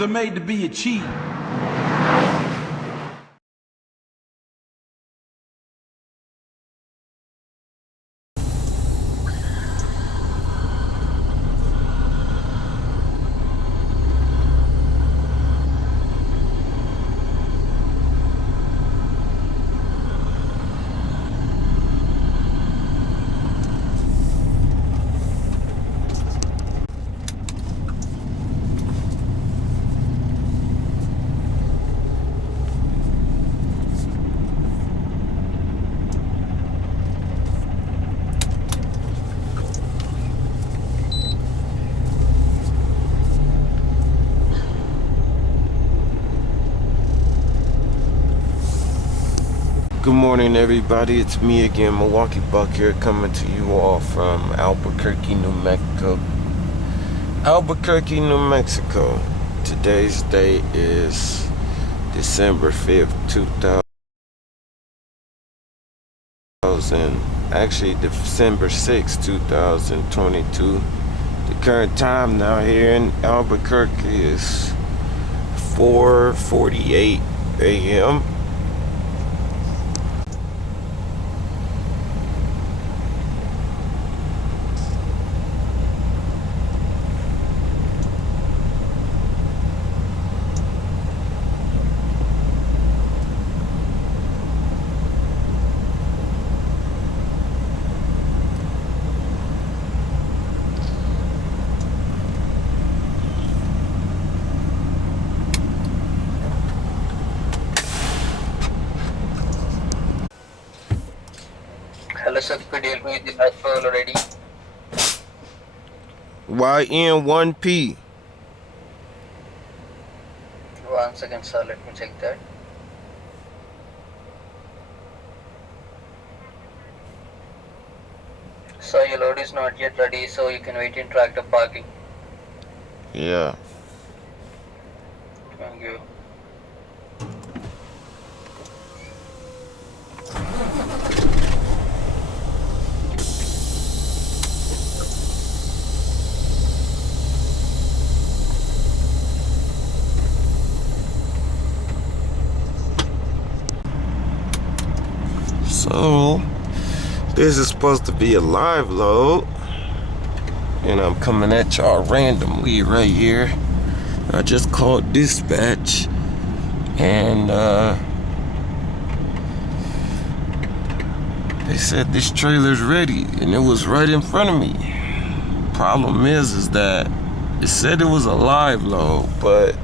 Dreams are made to be achieved. Good morning, everybody. It's me again, Milwaukee Buck here, coming to you all from Albouqurque, New Mexico. Albouqurque, New Mexico. Today's date is December 5th, 2000. Actually, December 6th, 2022. The current time now here in Albouqurque is 4:48 a.m. Hello sir, could you help me with the batch file already? YN1P. 1 second sir, let me check that. So your load is not yet ready, so you can wait in tractor parking. Yeah. Thank you. So, this is supposed to be a live load, and I'm coming at y'all randomly right here. I just called dispatch, and they said this trailer's ready, and it was right in front of me. Problem is that it said it was a live load, but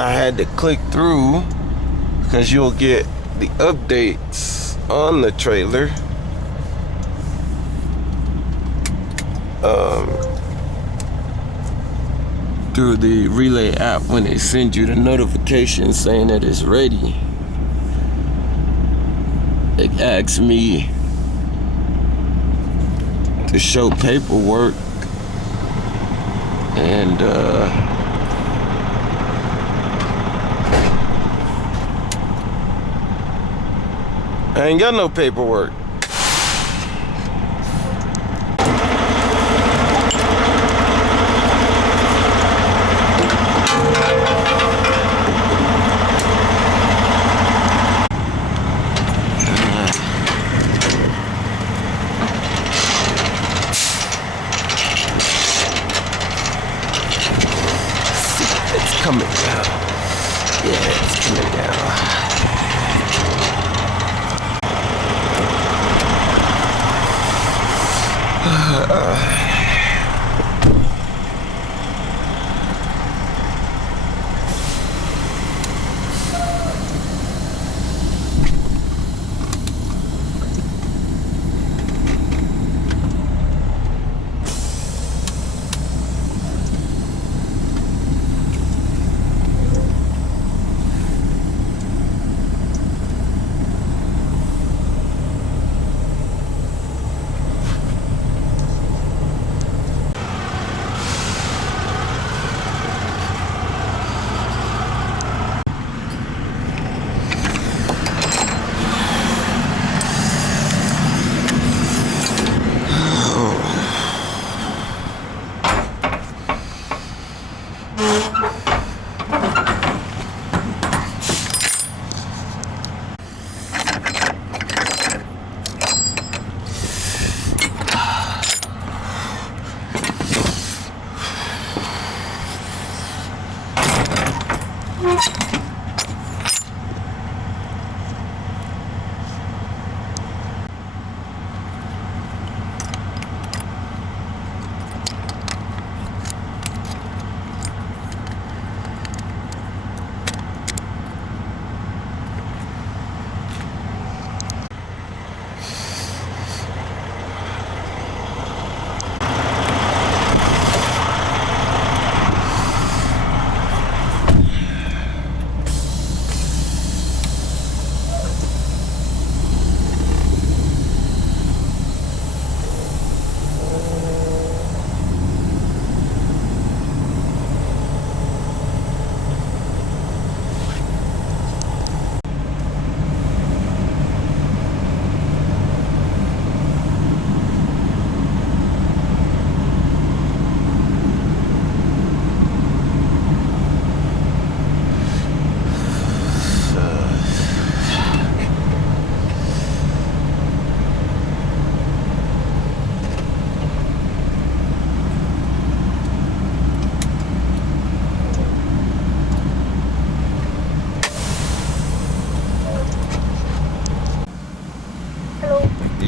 I had to click through because you'll get the updates on the trailer through the Relay app when they send you the notification saying that it's ready. They asked me to show paperwork, and I ain't got no paperwork. It's coming down. Yeah, it's coming down.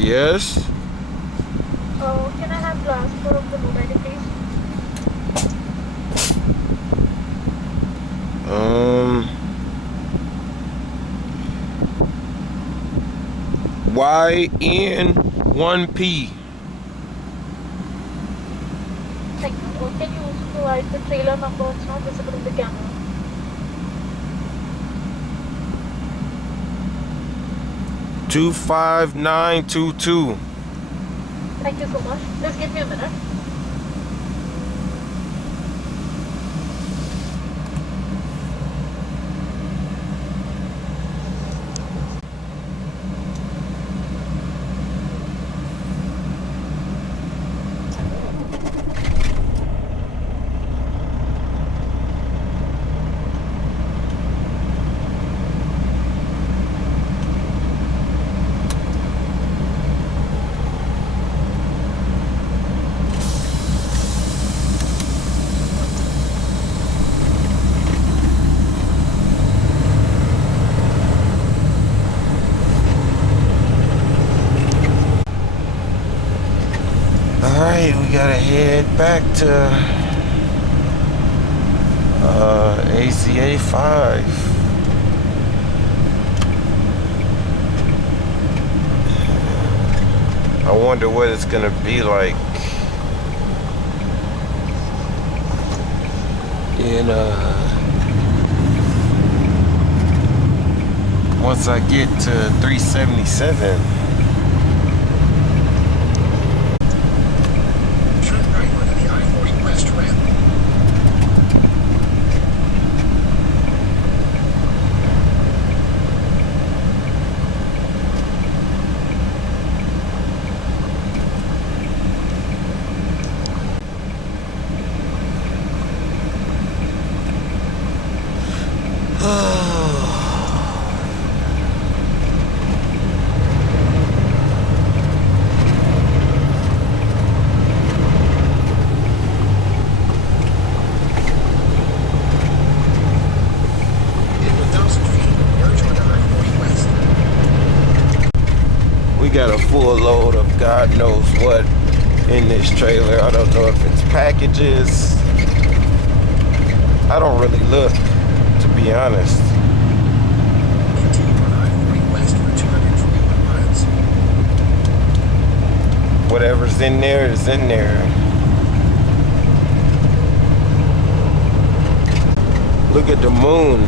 Yes. Can I have last four of the road ID, please? YN1P. Thank you. Can you also provide the trailer number? It's not visible in the camera. 25922. Thank you so much. Just give me a minute. Alright, we gotta head back to ACA 5. I wonder what it's gonna be like in once I get to 377. We got a full load of God knows what in this trailer. I don't know if it's packages. I don't really look, to be honest. Whatever's in there is in there. Look at the moon.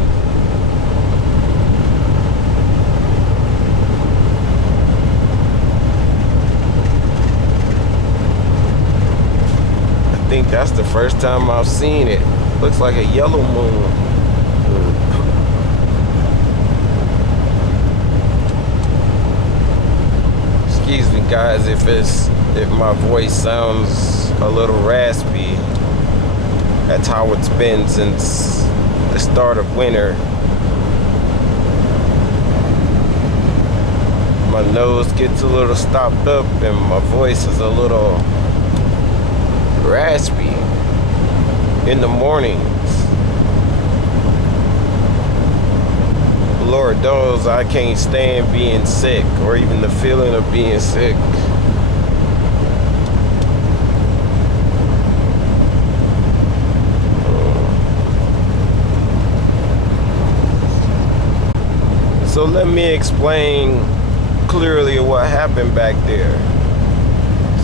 I think that's the first time I've seen it. Looks like a yellow moon. Excuse me guys if my voice sounds a little raspy. That's how it's been since the start of winter. My nose gets a little stopped up and my voice is a little raspy in the mornings. Lord knows I can't stand being sick or even the feeling of being sick. So let me explain clearly what happened back there.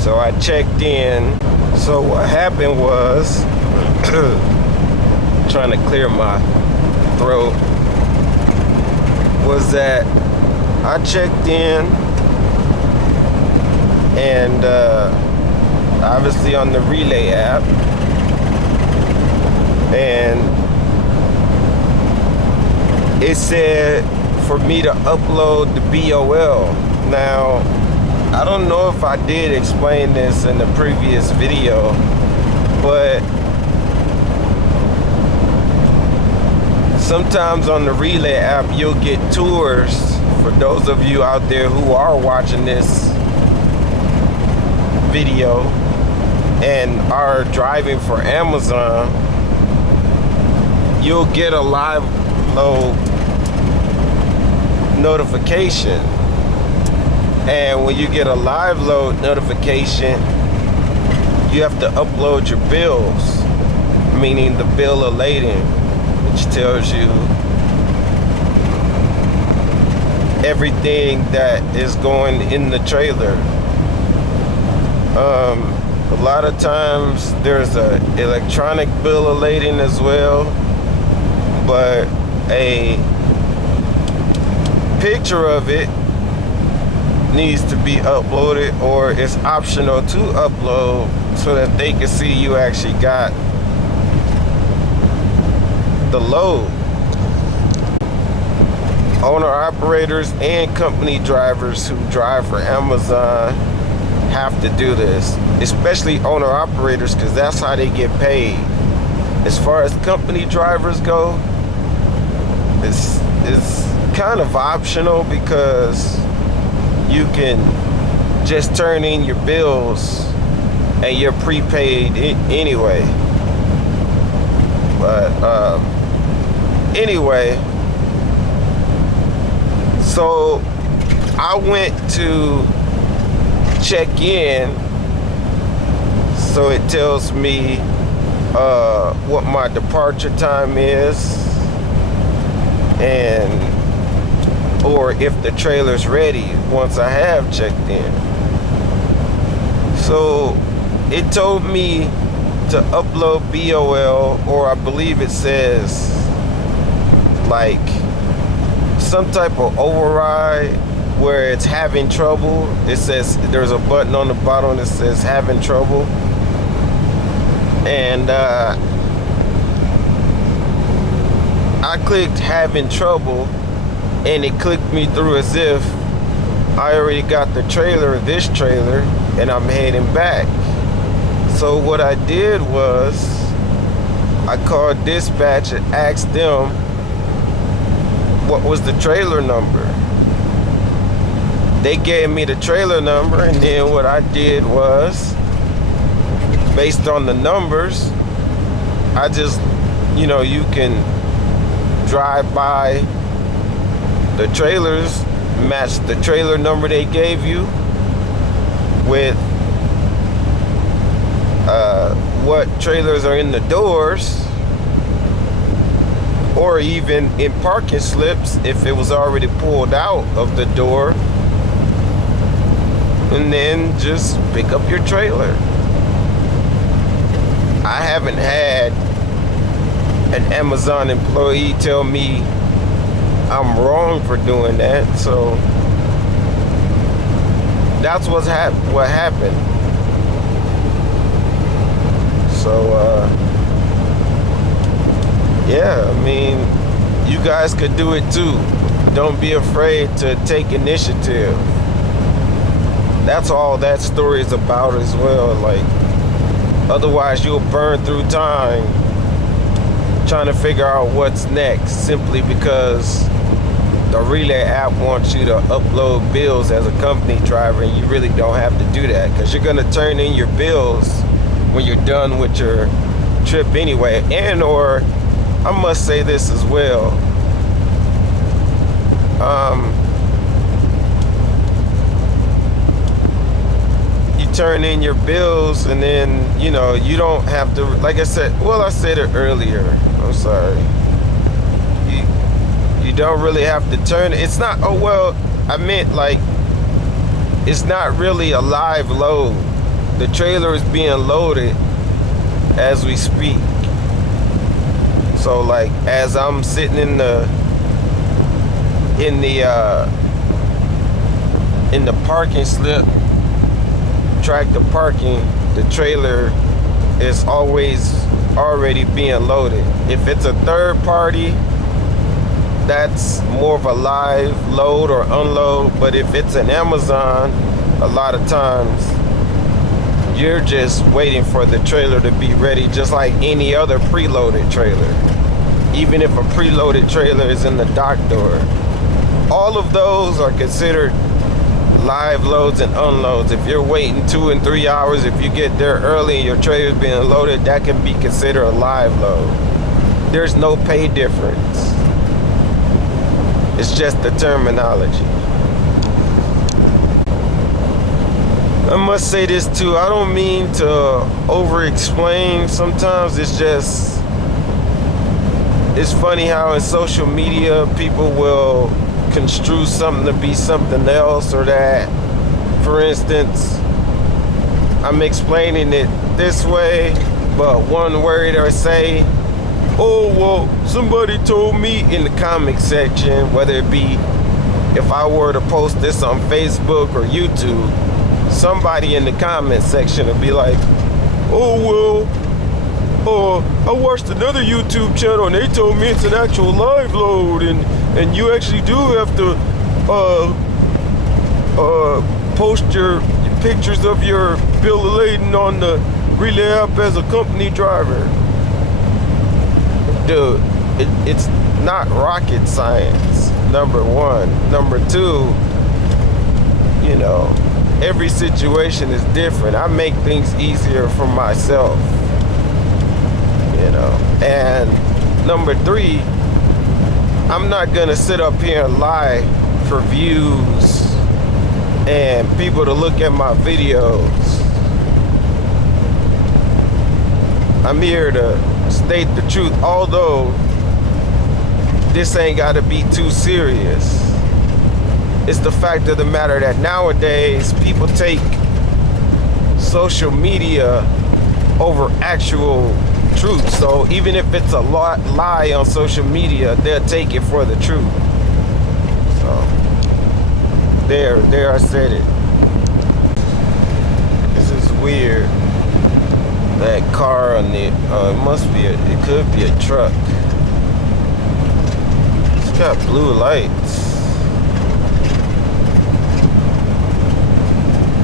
So I checked in. So what happened was, trying to clear my throat, was that I checked in and obviously on the Relay app, and it said for me to upload the BOL. Now, I don't know if I did explain this in the previous video, but sometimes on the Relay app you'll get tours. For those of you out there who are watching this video and are driving for Amazon, you'll get a live load notification, And when you get a live load notification, you have to upload your bills, meaning the bill of lading, which tells you everything that is going in the trailer. A lot of times there's a electronic bill of lading as well, but a picture of it needs to be uploaded, or it's optional to upload so that they can see you actually got the load. Owner-operators and company drivers who drive for Amazon have to do this, especially owner-operators, because that's how they get paid. As far as company drivers go, it's kind of optional because you can just turn in your bills and you're prepaid anyway. But anyway, so I went to check in, so it tells me what my departure time is, and or if the trailer's ready once I have checked in. So it told me to upload BOL, or I believe it says like some type of override where it's having trouble. It says there's a button on the bottom that says having trouble, and I clicked having trouble, and it clicked me through as if I already got the trailer, this trailer, and I'm heading back. So what I did was I called dispatch and asked them what was the trailer number. They gave me the trailer number, and then what I did was, based on the numbers, I just, you can drive by the trailers, match the trailer number they gave you with what trailers are in the doors, or even in parking slips if it was already pulled out of the door, and then just pick up your trailer. I haven't had an Amazon employee tell me I'm wrong for doing that, so that's what happened. So yeah, I mean, you guys could do it too. Don't be afraid to take initiative. That's all that story is about as well. Like, otherwise you'll burn through time trying to figure out what's next, simply because the Relay app wants you to upload bills as a company driver, and you really don't have to do that, because you're going to turn in your bills when you're done with your trip anyway. And or I must say this as well, you turn in your bills, and then you don't have to, like I said, well, I said it earlier, I'm sorry, you don't really have to turn it. It's not, oh well, I meant like, it's not really a live load. The trailer is being loaded as we speak. So like, as I'm sitting in the parking slip, tractor parking, the trailer is always already being loaded. If it's a third party, that's more of a live load or unload. But if it's an Amazon, a lot of times you're just waiting for the trailer to be ready, just like any other preloaded trailer. Even if a preloaded trailer is in the dock door, all of those are considered live loads and unloads. If you're waiting 2 and 3 hours, if you get there early and your trailer is being loaded, that can be considered a live load. There's no pay difference. It's just the terminology. must say this too. I don't mean to over-explain. Sometimes it's just, it's funny how in social media people will construe something to be something else, or that, for instance, I'm explaining it this way, but one word or say, oh, well, somebody told me in the comment section, whether it be if I were to post this on Facebook or YouTube, somebody in the comment section would be like, oh, well, I watched another YouTube channel and they told me it's an actual live load, and you actually do have to post your pictures of your bill of lading on the relay app as a company driver. Dude, it's not rocket science, number one. Number two, you know, every situation is different. I make things easier for myself, you know. And number three, I'm not gonna sit up here and lie for views and people to look at my videos. I'm here to state the truth, although this ain't gotta be too serious. It's the fact of the matter that nowadays people take social media over actual truth. So even if it's a lie on social media, they'll take it for the truth. So there I said it. This is weird. That car on the, it must be it could be a truck. It's got blue lights.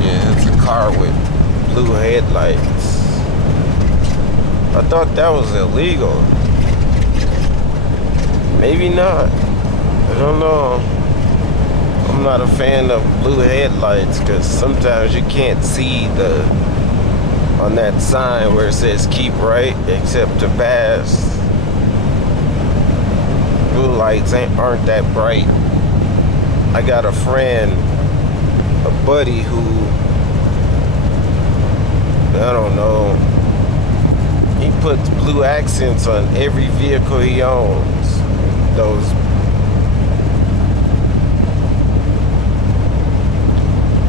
Yeah, it's a car with blue headlights. I thought that was illegal. Maybe not. I don't know. I'm not a fan of blue headlights because sometimes you can't see on that sign where it says keep right except to pass. Blue lights aren't that bright. I got a friend, a buddy who, I don't know, he puts blue accents on every vehicle he owns. Those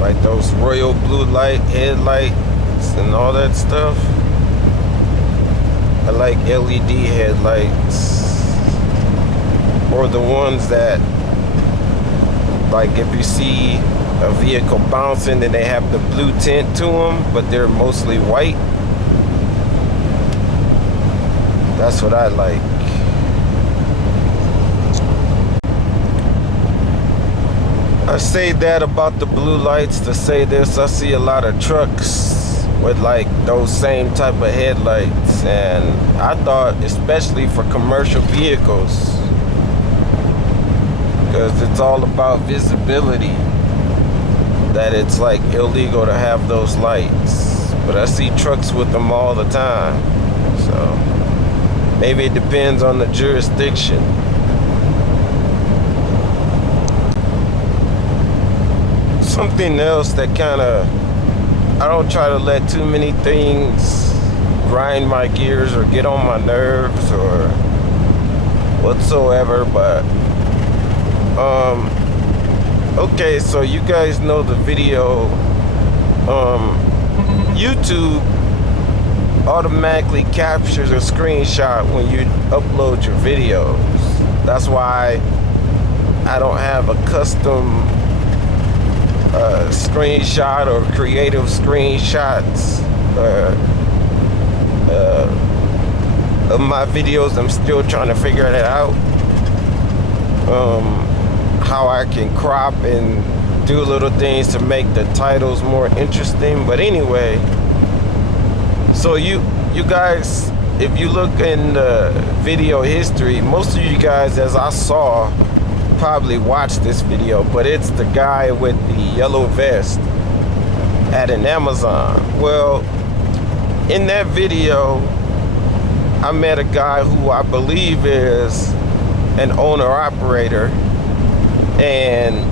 like those royal blue light headlights and all that stuff. I like LED headlights, or the ones that, like if you see a vehicle bouncing and they have the blue tint to them, but they're mostly white. That's what I like. I say that about the blue lights to say this. I see a lot of trucks with like those same type of headlights, and I thought especially for commercial vehicles, because it's all about visibility, that it's like illegal to have those lights. But I see trucks with them all the time. So maybe it depends on the jurisdiction. Something else that kind of, I don't try to let too many things grind my gears or get on my nerves or whatsoever, but okay, so you guys know the video, YouTube automatically captures a screenshot when you upload your videos. That's why I don't have a custom screenshot or creative screenshots of my videos. I'm still trying to figure that out, how I can crop and do little things to make the titles more interesting. But anyway, so you guys, if you look in the video history, most of you guys, as I saw, probably watched this video, but it's the guy with the yellow vest at an Amazon. Well, in that video, I met a guy who I believe is an owner-operator, and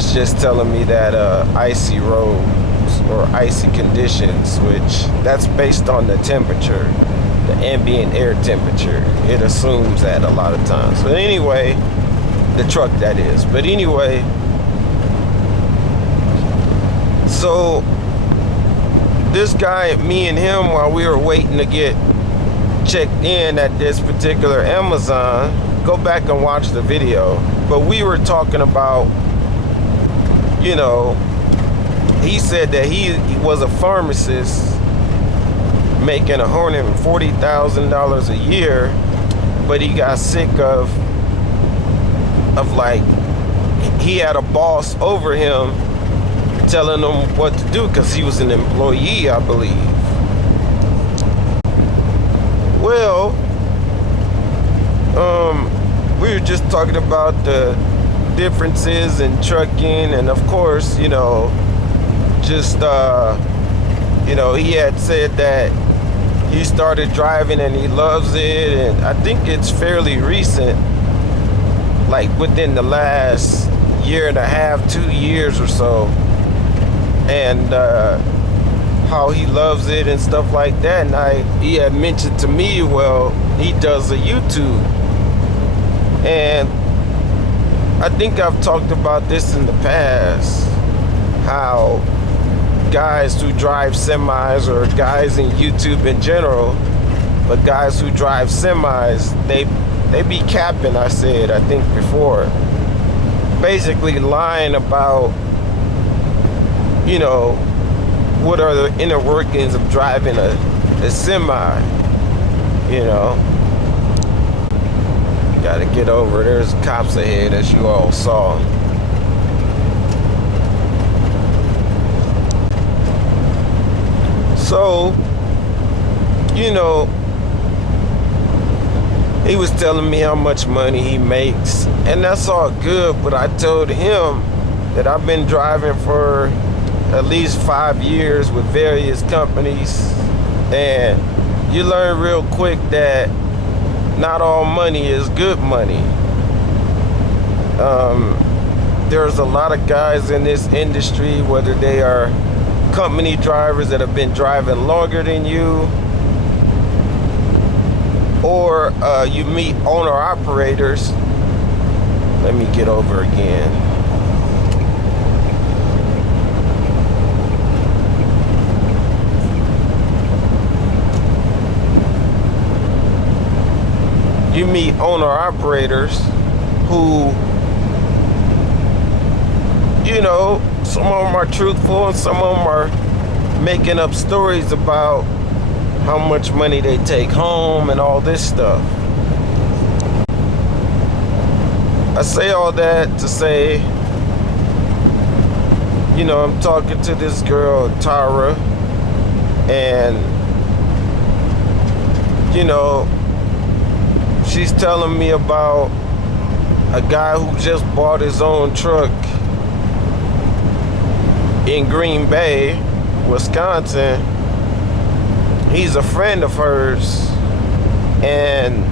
it's just telling me that icy roads or icy conditions, which that's based on the temperature, the ambient air temperature. It assumes that a lot of times. But anyway, the truck that is. But anyway, so this guy, me and him, while we were waiting to get checked in at this particular Amazon, go back and watch the video. But we were talking about, you know, he said that he was a pharmacist making $140,000 a year, but he got sick of like, he had a boss over him telling him what to do because he was an employee, I believe. Well, we were just talking about the differences in trucking, and of course, you know, just you know, he had said that he started driving and he loves it, and I think it's fairly recent, like within the last year and a half, 2 years or so, and how he loves it and stuff like that. And he had mentioned to me, well, he does a YouTube, and I think I've talked about this in the past, how guys who drive semis, or guys in YouTube in general, but guys who drive semis, they be capping, I said, I think before, basically lying about, you know, what are the inner workings of driving a semi, you know. Gotta get over, there's cops ahead, as you all saw. So, you know, he was telling me how much money he makes, and that's all good, but I told him that I've been driving for at least 5 years with various companies, and you learn real quick that not all money is good money. There's a lot of guys in this industry, whether they are company drivers that have been driving longer than you, or you meet owner operators. Let me get over again. You meet owner operators who, you know, some of them are truthful and some of them are making up stories about how much money they take home and all this stuff. I say all that to say, you know, I'm talking to this girl, Tara, and, you know, she's telling me about a guy who just bought his own truck in Green Bay, Wisconsin. He's a friend of hers, and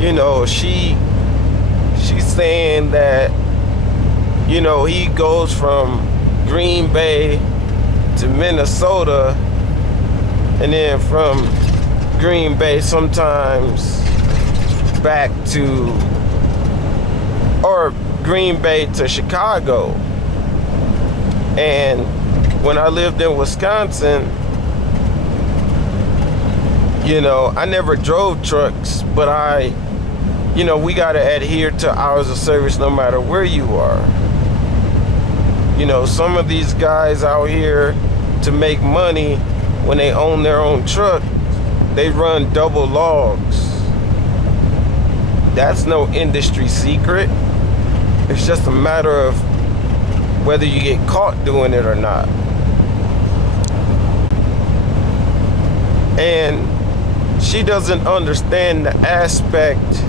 you know, she's saying that, you know, he goes from Green Bay to Minnesota, and then from Green Bay sometimes back to, or Green Bay to Chicago. And when I lived in Wisconsin, you know, I never drove trucks, but you know, we gotta adhere to hours of service no matter where you are. You know, some of these guys out here, to make money when they own their own truck, they run double logs. That's no industry secret. It's just a matter of whether you get caught doing it or not. And she doesn't understand the aspect.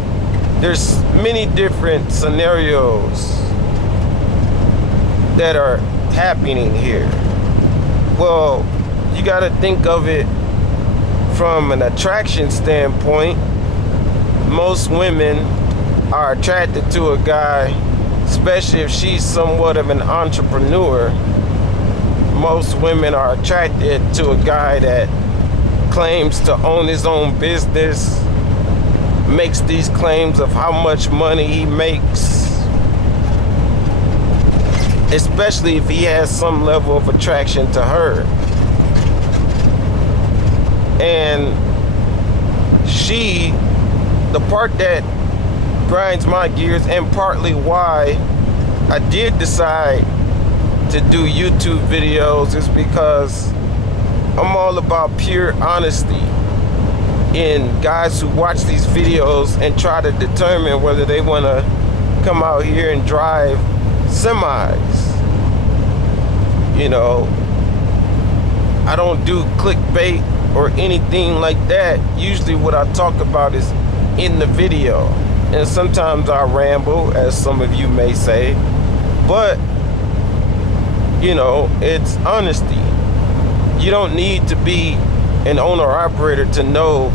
There's many different scenarios that are happening here. Well, you got to think of it from an attraction standpoint. Most women are attracted to a guy especially if she's somewhat of an entrepreneur. Most women are attracted to a guy that claims to own his own business, makes these claims of how much money he makes, especially if he has some level of attraction to her. And the part that grinds my gears, and partly why I did decide to do YouTube videos, is because I'm all about pure honesty in guys who watch these videos and try to determine whether they want to come out here and drive semis. You know, I don't do clickbait or anything like that. Usually what I talk about is in the video, and sometimes I ramble, as some of you may say, but you know, it's honesty. You don't need to be an owner-operator to know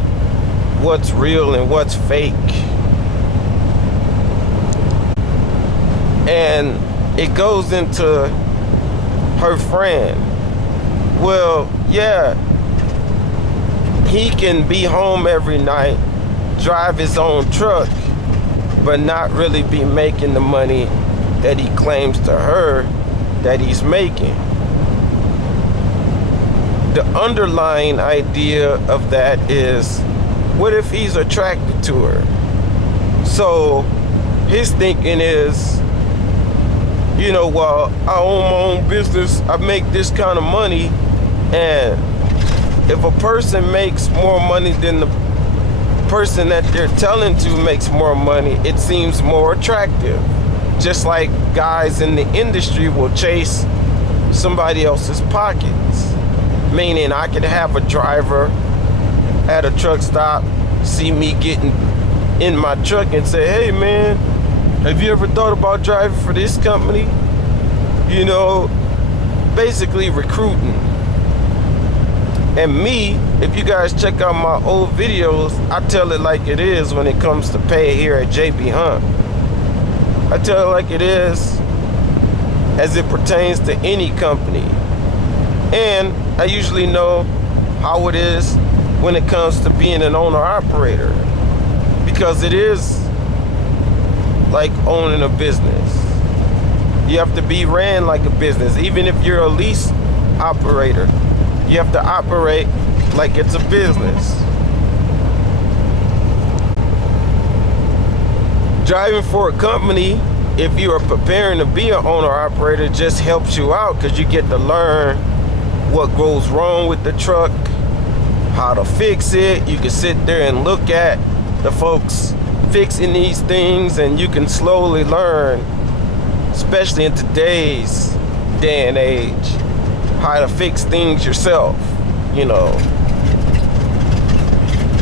what's real and what's fake. And it goes into her friend. Well, yeah, he can be home every night, drive his own truck, but not really be making the money that he claims to her that he's making. The underlying idea of that is, what if he's attracted to her? So his thinking is, you know, well, I own my own business, I make this kind of money, and if a person makes more money than the person that they're telling to makes more money, it seems more attractive. Just like guys in the industry will chase somebody else's pockets. Meaning I could have a driver at a truck stop see me getting in my truck and say, hey man, have you ever thought about driving for this company? You know, basically recruiting. And me, if you guys check out my old videos, I tell it like it is when it comes to pay here at JB Hunt. I tell it like it is as it pertains to any company. And I usually know how it is when it comes to being an owner-operator, because it is like owning a business. You have to be ran like a business. Even if you're a lease operator, you have to operate like it's a business. Driving for a company, if you are preparing to be an owner-operator, just helps you out because you get to learn what goes wrong with the truck, how to fix it. You can sit there and look at the folks fixing these things, and you can slowly learn, especially in today's day and age, how to fix things yourself, you know.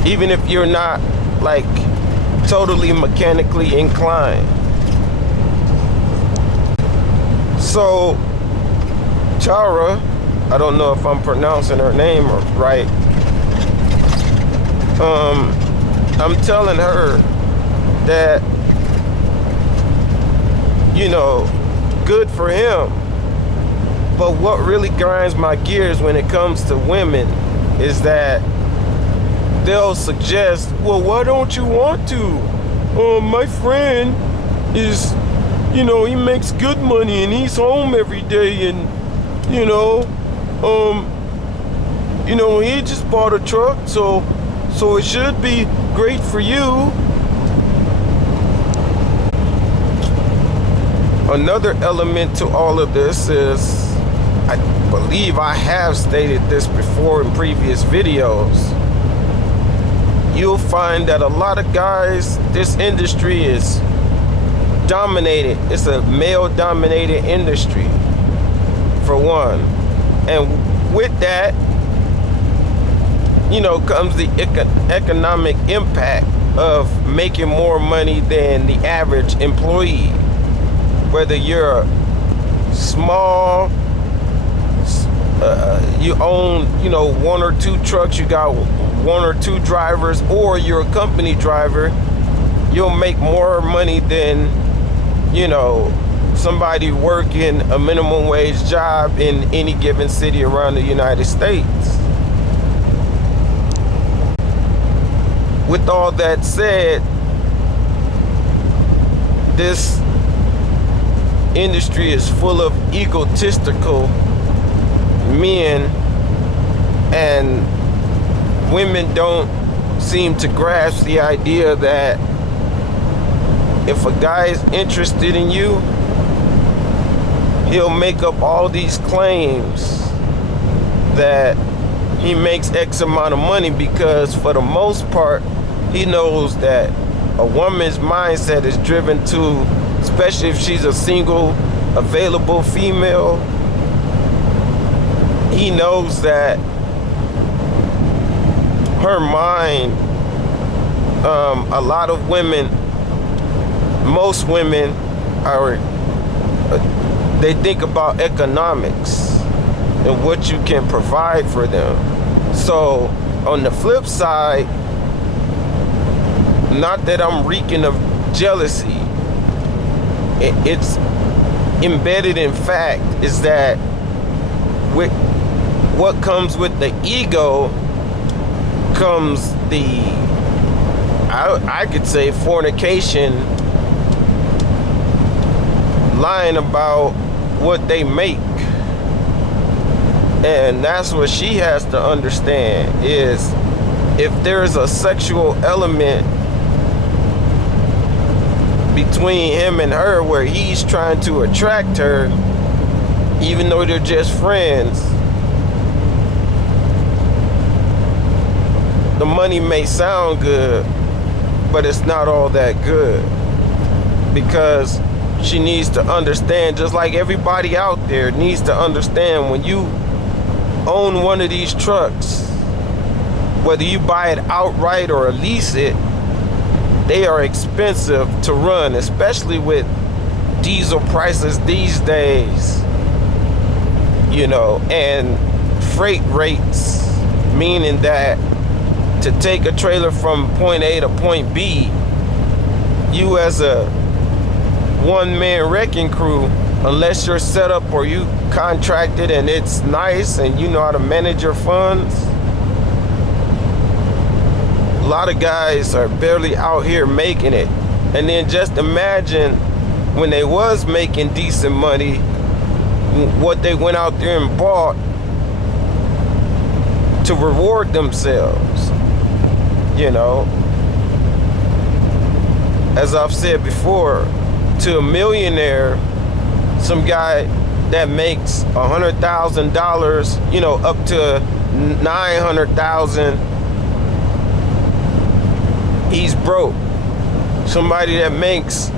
Even if you're not like totally mechanically inclined. So Tara, I don't know if I'm pronouncing her name right, I'm telling her that, you know, good for him. But what really grinds my gears when it comes to women is that they'll suggest, well, why don't you want to? My friend is, you know, he makes good money and he's home every day, and, you know, he just bought a truck, so it should be great for you. Another element to all of this is, I believe I have stated this before in previous videos, you'll find that a lot of guys, this industry is dominated. It's a male-dominated industry, for one. And with that, you know, comes the economic impact of making more money than the average employee. Whether you're small, you own, you know, one or two trucks, you got one or two drivers, or you're a company driver, you'll make more money than somebody working a minimum wage job in any given city around the United States. With all that said, this industry is full of egotistical men, and women don't seem to grasp the idea that if a guy is interested in you, he'll make up all these claims that he makes X amount of money, because for the most part, he knows that a woman's mindset is driven to, especially if she's a single, available female, he knows that her mind, a lot of women, most women they think about economics and what you can provide for them. So on the flip side, not that I'm reeking of jealousy, it's embedded in fact, is that with what comes with the ego comes the, I could say, fornication, lying about what they make. And that's what she has to understand, is if there's a sexual element between him and her where he's trying to attract her, even though they're just friends, the money may sound good, but it's not all that good, because she needs to understand, just like everybody out there needs to understand, when you own one of these trucks, whether you buy it outright or lease it, they are expensive to run, especially with diesel prices these days, and freight rates, meaning that to take a trailer from point A to point B, you as a one-man wrecking crew, unless you're set up or you contracted and it's nice and you know how to manage your funds, a lot of guys are barely out here making it. And then just imagine when they was making decent money, what they went out there and bought to reward themselves. As I've said before, to a millionaire, some guy that makes $100,000, up to $900,000, he's broke. Somebody that makes,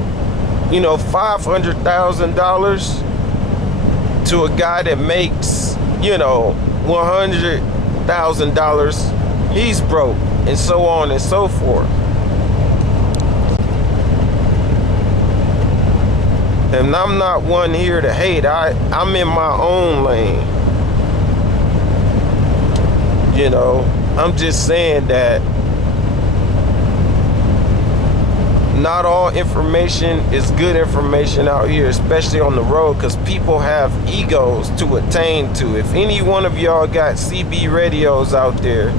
$500,000 to a guy that makes, $100,000, he's broke, and so on and so forth. And I'm not one here to hate. I'm in my own lane. I'm just saying that not all information is good information out here, especially on the road, because people have egos to attain to. If any one of y'all got CB radios out there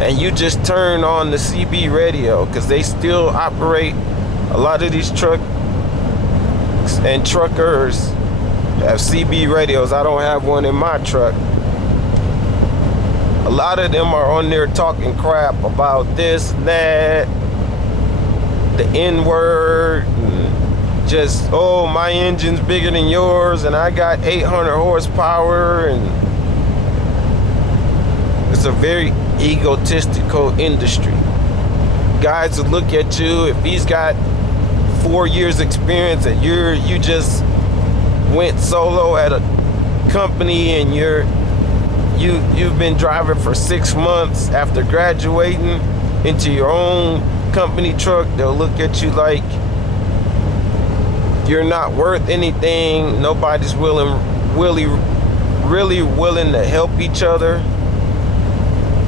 and you just turn on the CB radio, because they still operate, a lot of these trucks and truckers have CB radios. I don't have one in my truck. A lot of them are on there talking crap about this and that, the N-word, and just, oh, my engine's bigger than yours and I got 800 horsepower, and it's a very egotistical industry. Guys will look at you, if he's got 4 years experience and you just went solo at a company and you've been driving for 6 months after graduating into your own company truck, they'll look at you like you're not worth anything. Nobody's really willing to help each other.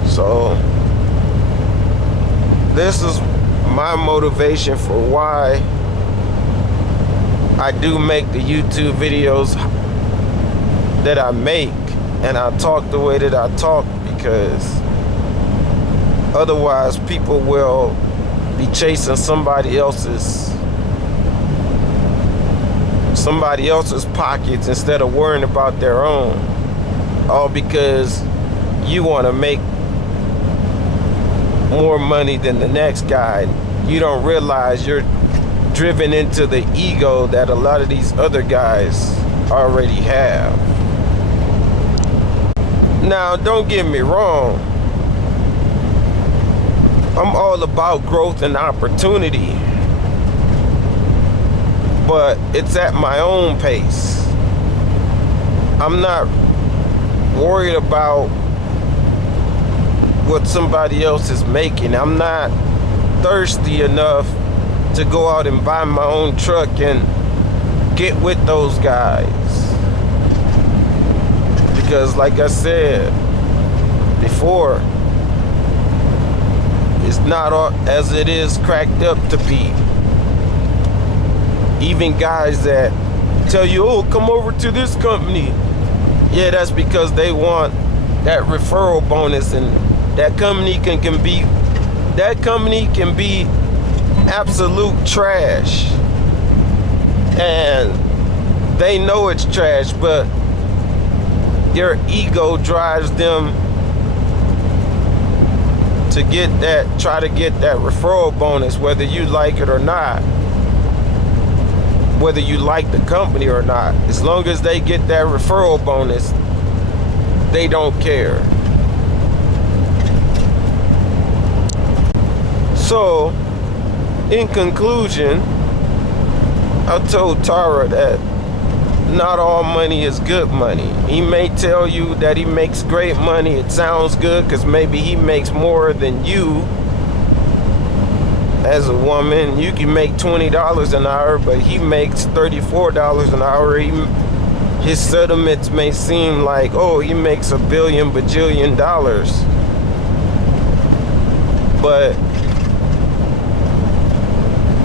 So this is my motivation for why I do make the YouTube videos that I make, and I talk the way that I talk, because otherwise people will be chasing somebody else's pockets instead of worrying about their own, all because you want to make more money than the next guy. You don't realize you're driven into the ego that a lot of these other guys already have. Now, don't get me wrong, I'm all about growth and opportunity, but it's at my own pace. I'm not worried about what somebody else is making. I'm not thirsty enough to go out and buy my own truck and get with those guys, because like I said before, it's not as it is cracked up to be. Even guys that tell you, oh, come over to this company, yeah, that's because they want that referral bonus, and that company can be absolute trash, and they know it's trash, but their ego drives them to try to get that referral bonus, whether you like it or not, whether you like the company or not. As long as they get that referral bonus, they don't care. So, in conclusion, I told Tara that not all money is good money. He may tell you that he makes great money. It sounds good because maybe he makes more than you as a woman. You can make $20 an hour, but he makes $34 an hour. His settlements may seem like, oh, he makes $1 billion, bajillion dollars. But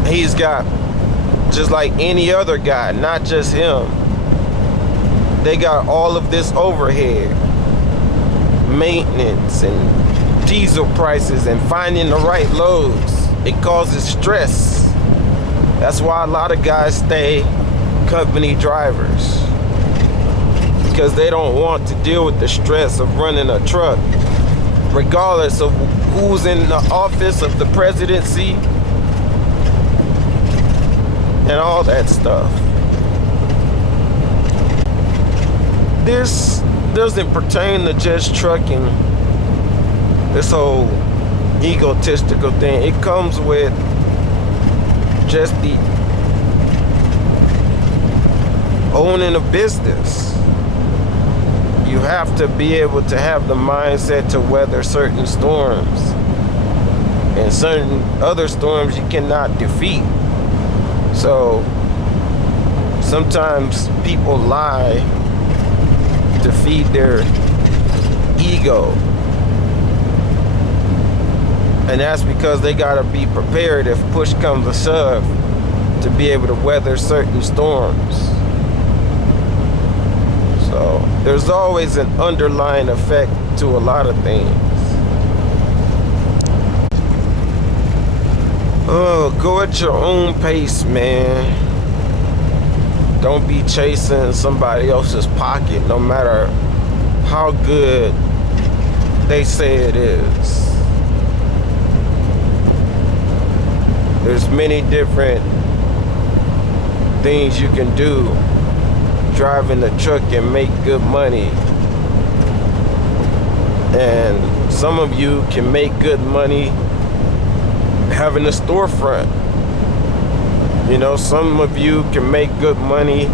he's got, just like any other guy, not just him, they got all of this overhead, maintenance and diesel prices and finding the right loads. It causes stress. That's why a lot of guys stay company drivers, because they don't want to deal with the stress of running a truck, regardless of who's in the office of the presidency and all that stuff. This doesn't pertain to just trucking, this whole egotistical thing. It comes with just the owning a business. You have to be able to have the mindset to weather certain storms, and certain other storms you cannot defeat. So sometimes people lie to feed their ego, and that's because they gotta be prepared if push comes to shove to be able to weather certain storms. So there's always an underlying effect to a lot of things. Oh, go at your own pace, man. Don't be chasing somebody else's pocket, no matter how good they say it is. There's many different things you can do driving a truck and make good money. And some of you can make good money having a storefront. You know, some of you can make good money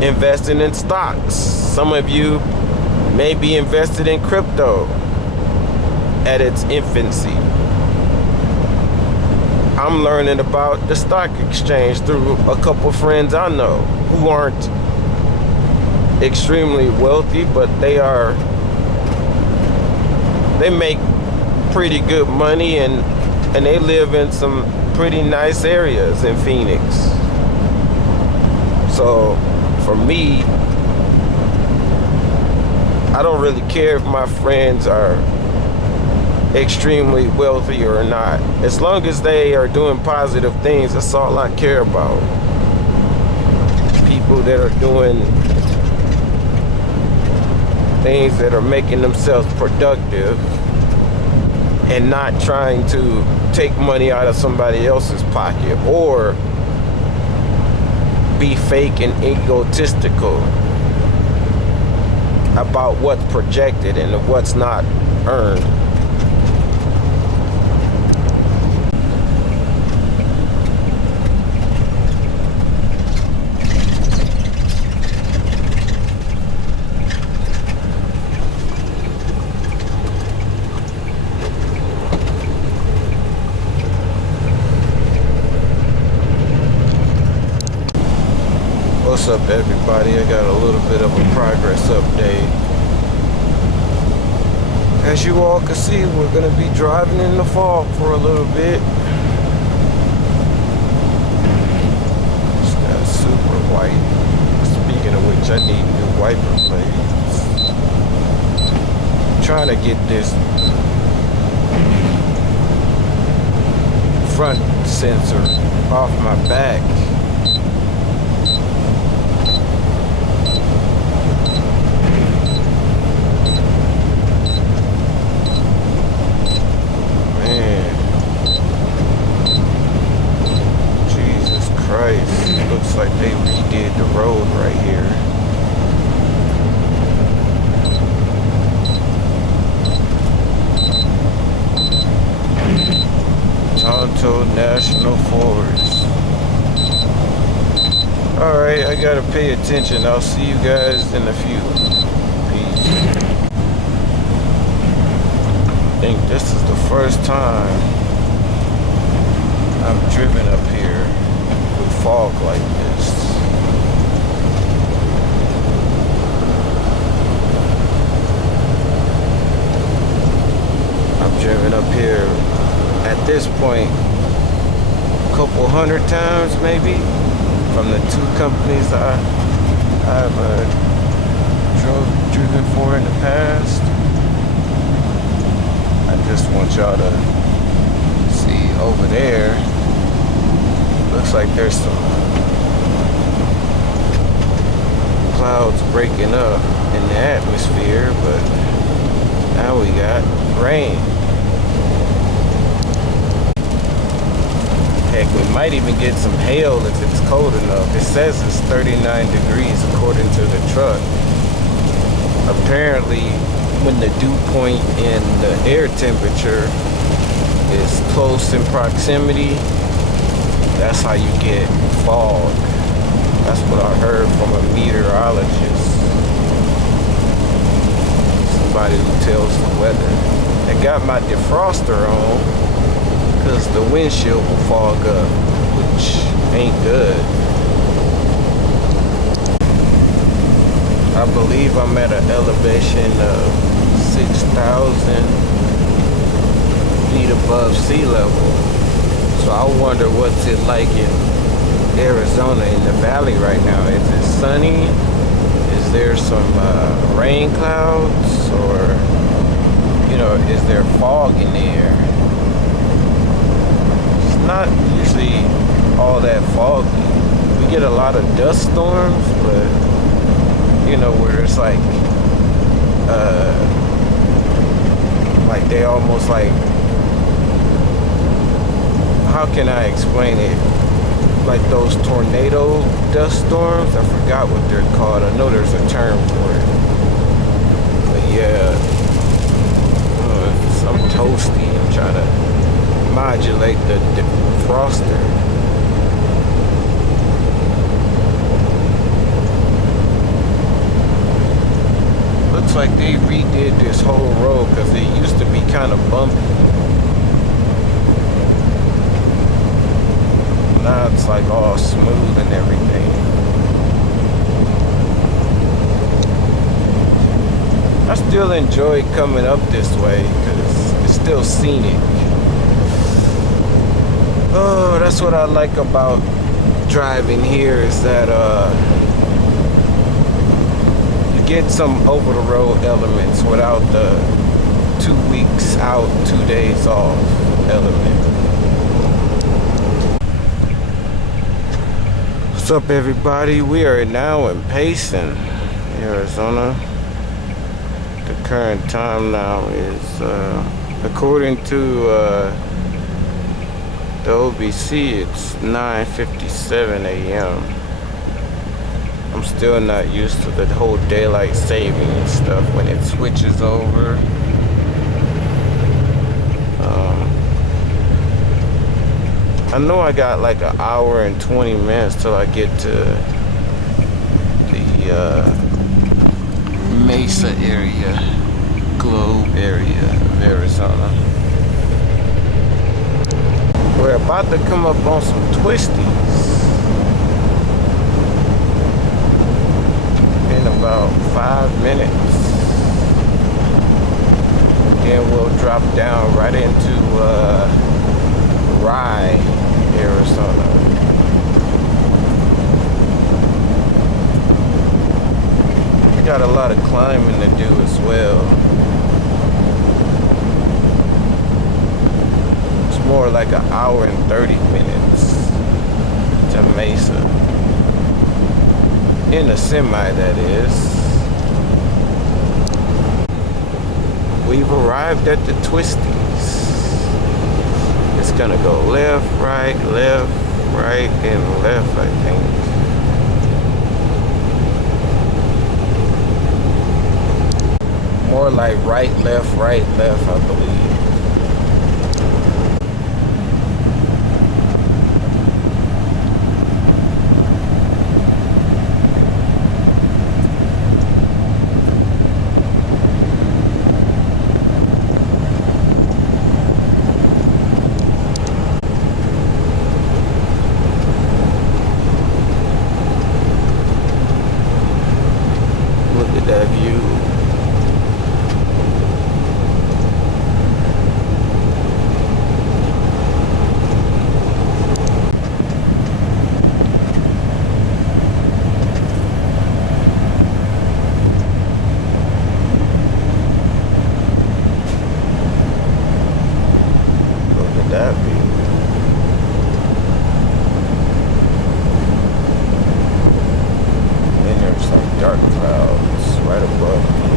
investing in stocks. Some of you may be invested in crypto at its infancy. I'm learning about the stock exchange through a couple friends I know who aren't extremely wealthy, but they make pretty good money, and they live in some pretty nice areas in Phoenix. So for me, I don't really care if my friends are extremely wealthy or not. As long as they are doing positive things, that's all I care about. People that are doing things that are making themselves productive and not trying to take money out of somebody else's pocket or be fake and egotistical about what's projected and what's not earned. What's up, everybody? I got a little bit of a progress update. As you all can see, we're going to be driving in the fog for a little bit. It's got super white. Speaking of which, I need new wiper blades. I'm trying to get this front sensor off my back. Looks like they redid the road right here. Tonto National Forest. Alright, I gotta pay attention. I'll see you guys in a few. Peace. I think this is the first time I've driven up here with fog like this. I've driven up here at this point a couple hundred times maybe from the two companies I've driven for in the past. I just want y'all to see over there. Looks like there's some clouds breaking up in the atmosphere, but now we got rain. Heck, we might even get some hail if it's cold enough. It says it's 39 degrees according to the truck. Apparently, when the dew point in the air temperature is close in proximity, that's how you get fog. That's what I heard from a meteorologist. Somebody who tells the weather. I got my defroster on because the windshield will fog up, which ain't good. I believe I'm at an elevation of 6,000 feet above sea level. So I wonder what's it like in Arizona in the valley right now. Is it sunny? Is there some rain clouds? Or, you know, is there fog in the air? It's not usually all that foggy. We get a lot of dust storms, but, you know, where it's like they almost like, how can I explain it? Like those tornado dust storms. I forgot what they're called. I know there's a term for it. But yeah, I'm toasty. I'm trying to modulate the defroster. Looks like they redid this whole road because it used to be kind of bumpy. Now it's like all smooth and everything. I still enjoy coming up this way because it's still scenic. Oh, that's what I like about driving here is that you get some over the road elements without the 2 weeks out, 2 days off element. What's up, everybody? We are now in Payson, Arizona. The current time now is according to the OBC, it's 9:57 a.m. I'm still not used to the whole daylight saving stuff when it switches over. I know I got like an hour and 20 minutes till I get to the Mesa area, Globe area of Arizona. We're about to come up on some twisties in about 5 minutes. Then we'll drop down right into Rye, Arizona. We got a lot of climbing to do as well. More like an hour and 30 minutes to Mesa. In a semi, that is. We've arrived at the twisties. It's gonna go left, right, and left, I think. More like right, left, I believe. That view. Look at that view. And there's some dark clouds right above me.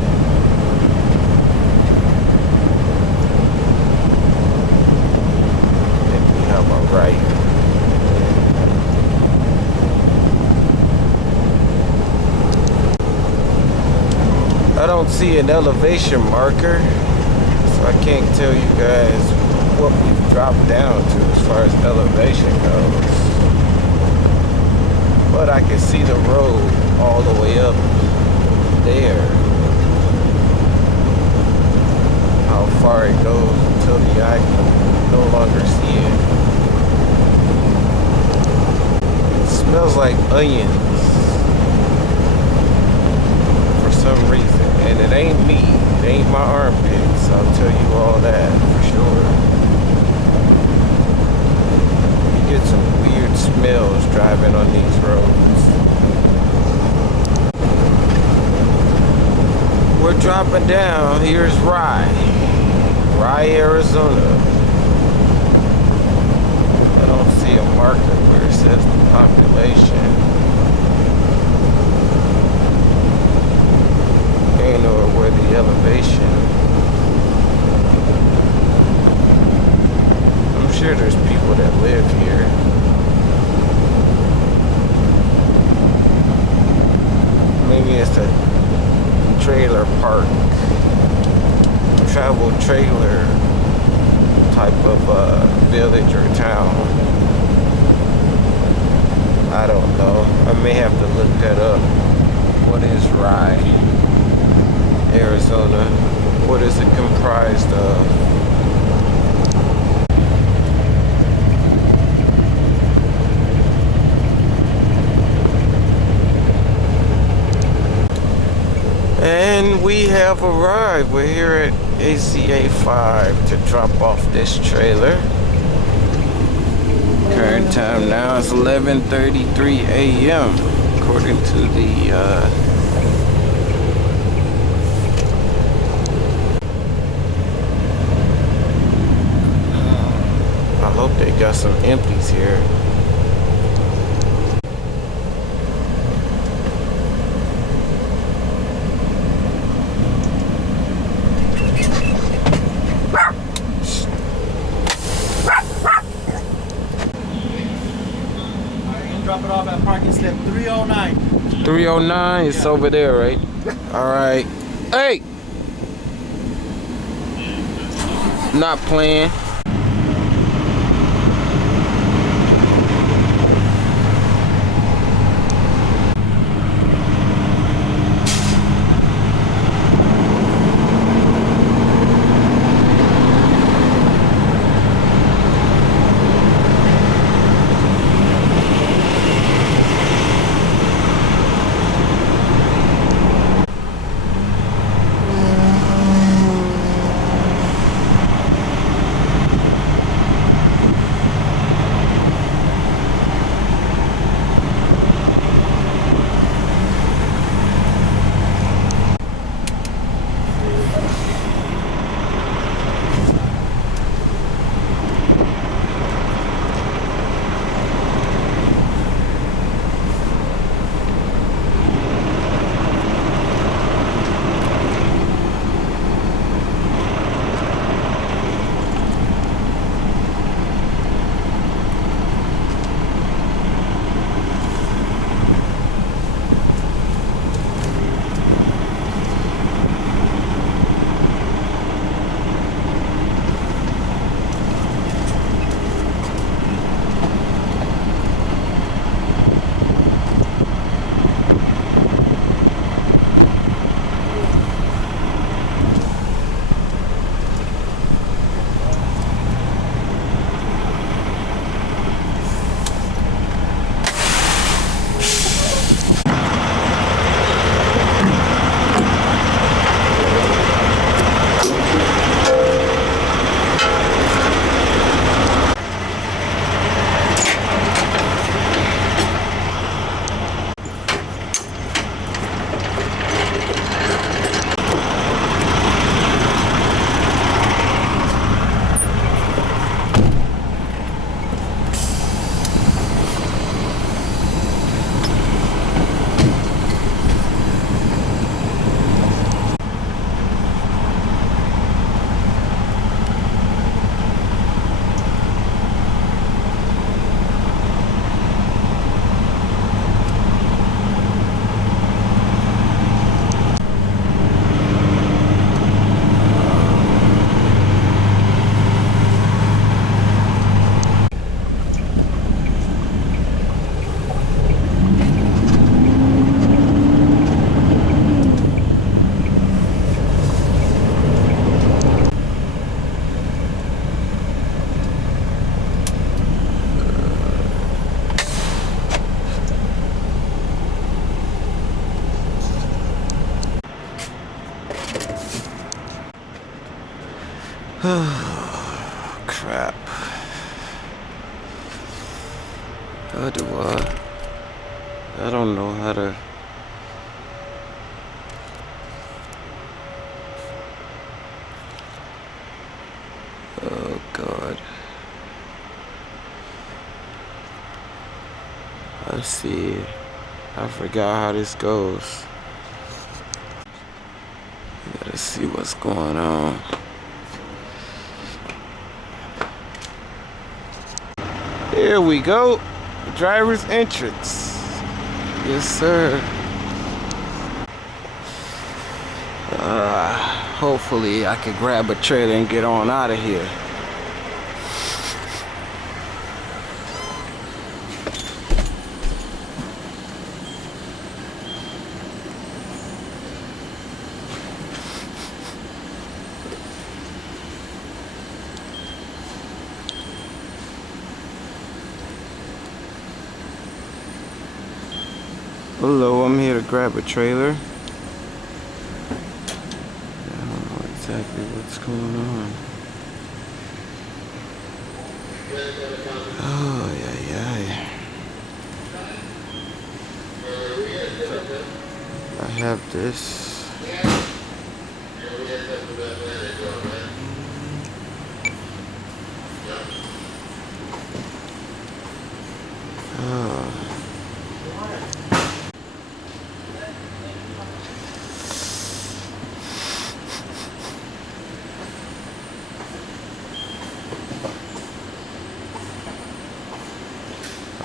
I think we have our right. I don't see an elevation marker, so I can't tell you guys what we've dropped down to as far as elevation goes. But I can see the road all the way up there. How far it goes until the eye can no longer see it. It smells like onions for some reason, and it ain't me. It ain't my armpits. I'll tell you all that for sure. You get some weird smells driving on these roads. We're dropping down. Here's Rye, Arizona. I don't see a marker where it says the population. Ain't nowhere where the elevation. I'm sure there's people that live here. Maybe it's a trailer park, travel trailer type of village or town. I don't know. I may have to look that up. What is Rye, Arizona? What is it comprised of? And we have arrived. We're here at ACA 5 to drop off this trailer. Current time now is 11:33 a.m. according to the I hope they got some empties here. Drop it off at parking slip 309. 309 is over there, right? All right. Hey! Not playing. Crap. How do I don't know how to. Oh God. I see. I forgot how this goes. Gotta see what's going on. Here we go. Driver's entrance. Yes, sir. Hopefully I can grab a trailer and get on out of here. Hello, I'm here to grab a trailer. I don't know exactly what's going on. Oh, yeah, yeah. I have this.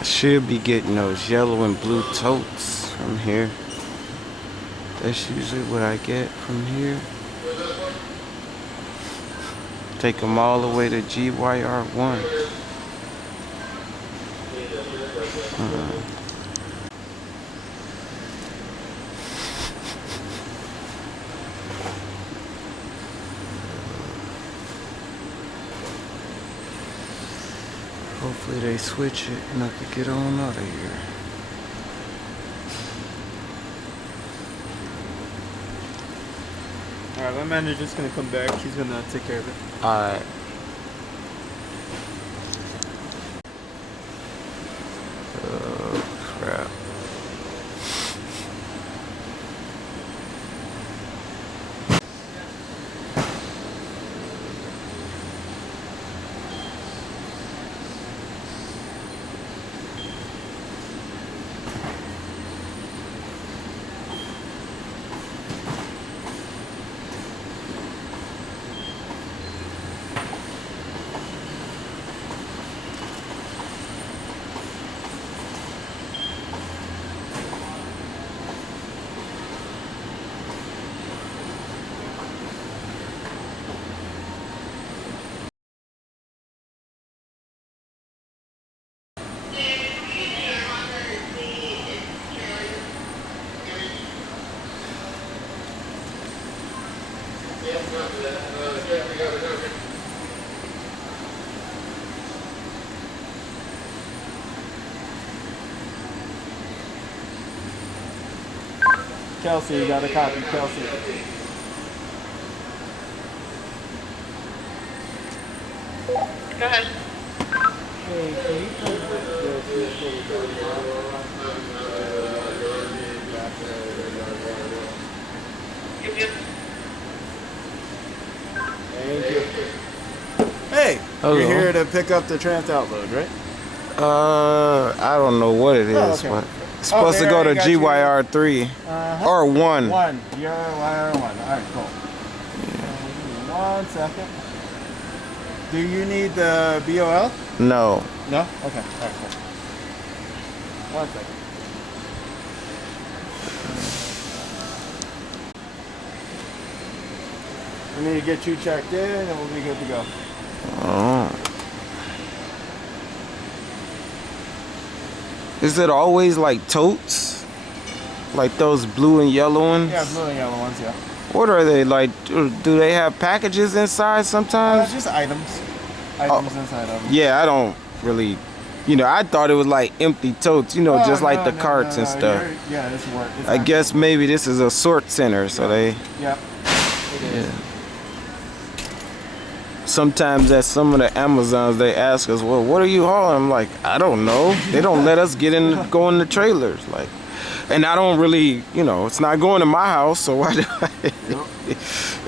I should be getting those yellow and blue totes from here. That's usually what I get from here. Take them all the way to GYR1. Hopefully they switch it and I can get on out of here. Alright, my manager's gonna come back. He's gonna take care of it. Alright. Oh, crap. Kelsey, you got a copy, Kelsey. Go ahead. Hey, can you come Thank you. Hey, Hello. you're here to pick up the trans-out load, right? I don't know what it is, Oh, okay. but it's supposed they to go to already got you. GYR3 or 1. One. You're YR1. All right, cool. Give me 1 second. Do you need the BOL? No. No? Okay. All right, cool. 1 second. We need to get you checked in and we'll be good to go. Oh. Is it always like totes? Like those blue and yellow ones? Yeah, blue and yellow ones, yeah. What are they like? Do they have packages inside sometimes? Just items. Items inside of them. Yeah, I don't really, I thought it was like empty totes, just like the carts and stuff. Yeah, this works. I guess maybe this is a sort center, so they. Yep. It is. Yeah. Sometimes at some of the Amazons, they ask us, well, what are you hauling? I'm like, I don't know. They don't let us go in the trailers. Like, and I don't really, it's not going to my house, so why do I?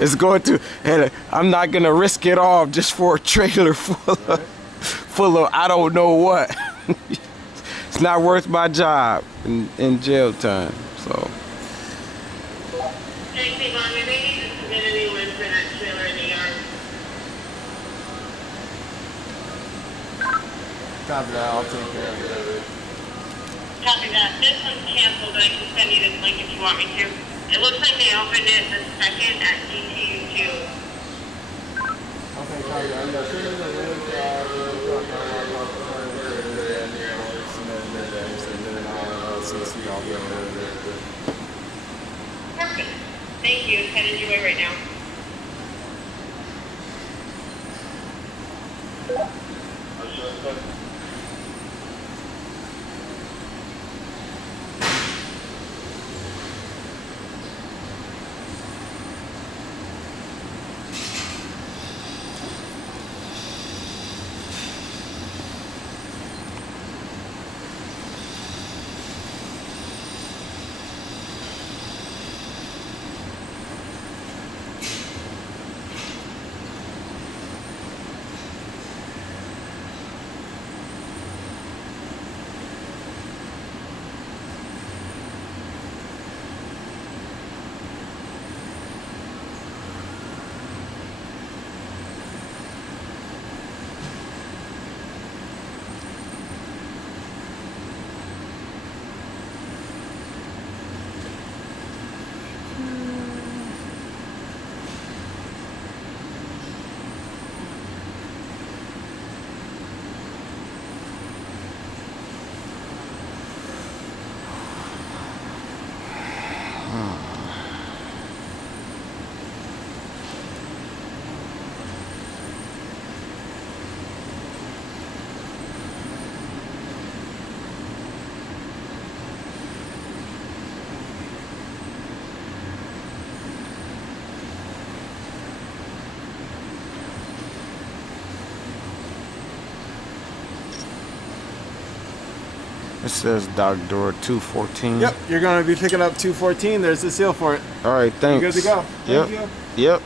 It's going to, and I'm not going to risk it all just for a trailer full of I don't know what. It's not worth my job in jail time, so. Copy that. I'll take care of it. Copy that. This one's canceled, but I can send you this link if you want me to. It looks like they opened it the second at DTU2. Okay, copy. I'm going to send you the link. We'll talk about Perfect. Thank you. It's headed your way right now. says dock door 214. Yep, you're gonna be picking up 214. There's the seal for it. All right, thanks. You're good to go. Yep. Thank you. Yep.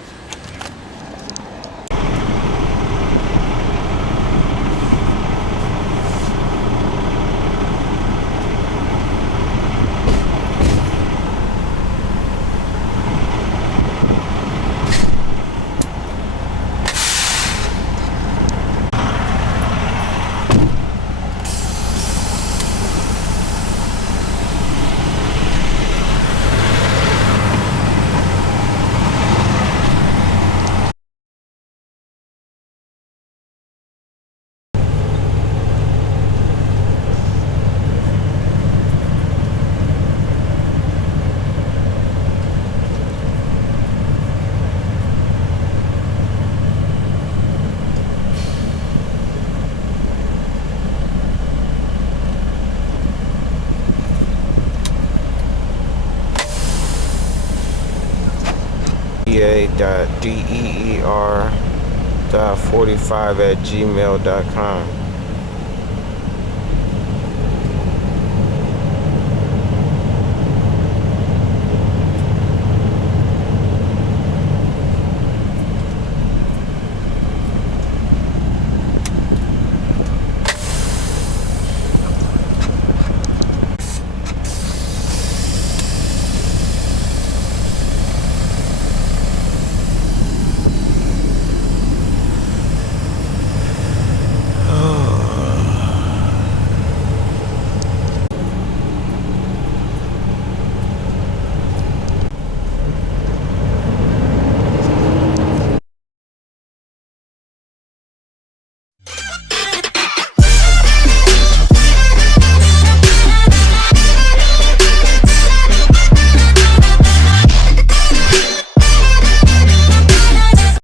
EA.deer.45@gmail.com.